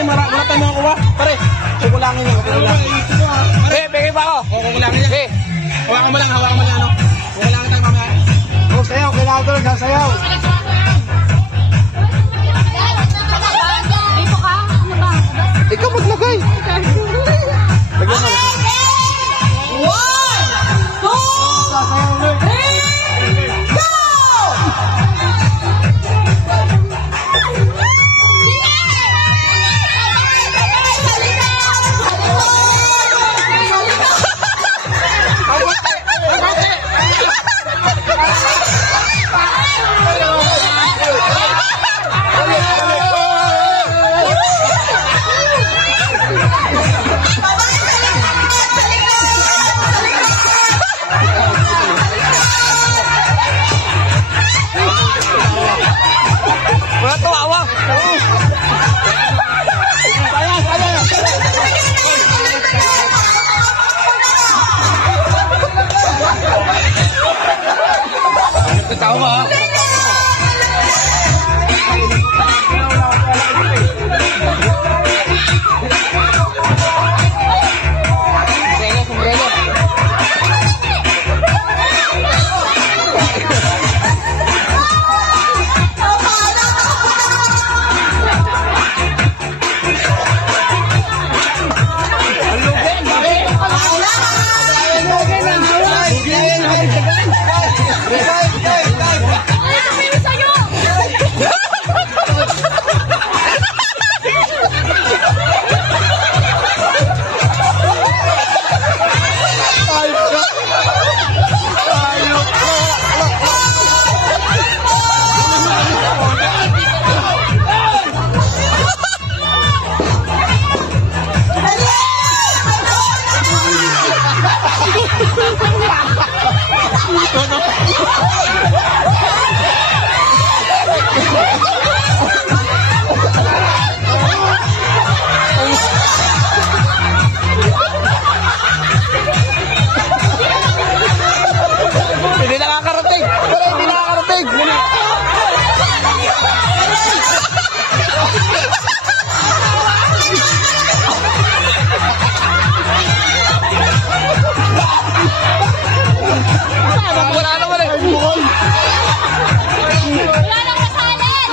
malaki. Wala tayong mga kuha. Pare, kukulangin nyo. Bigay ba ako? Kukulangin yan. Hawakan mo lang, ano. Kukulangin tayo mamaya. Sayaw, kailangan ko lang sasayaw. Dito ka? Ano ba? Ikaw maglagay. Lagyan mo. 1, 2, 3, go! Wala to, awang. Tao ba? Hindi nakakarating. Hindi nakakarating. Wala naman eh. Wala nang masalin!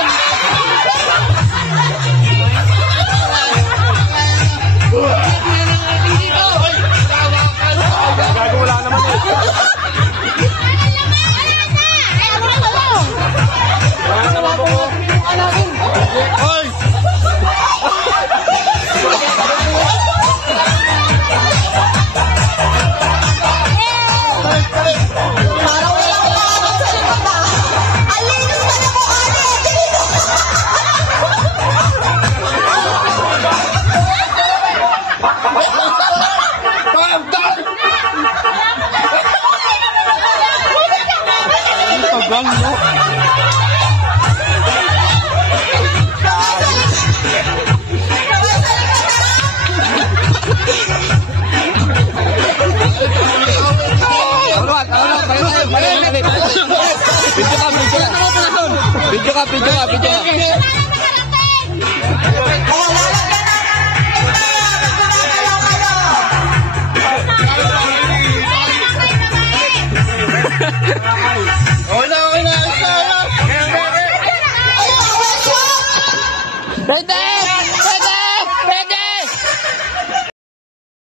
Gago, wala naman eh. Hoy! Parang walang tawag sa likod ah. Alinis na na po, Tagang mo. Video ka.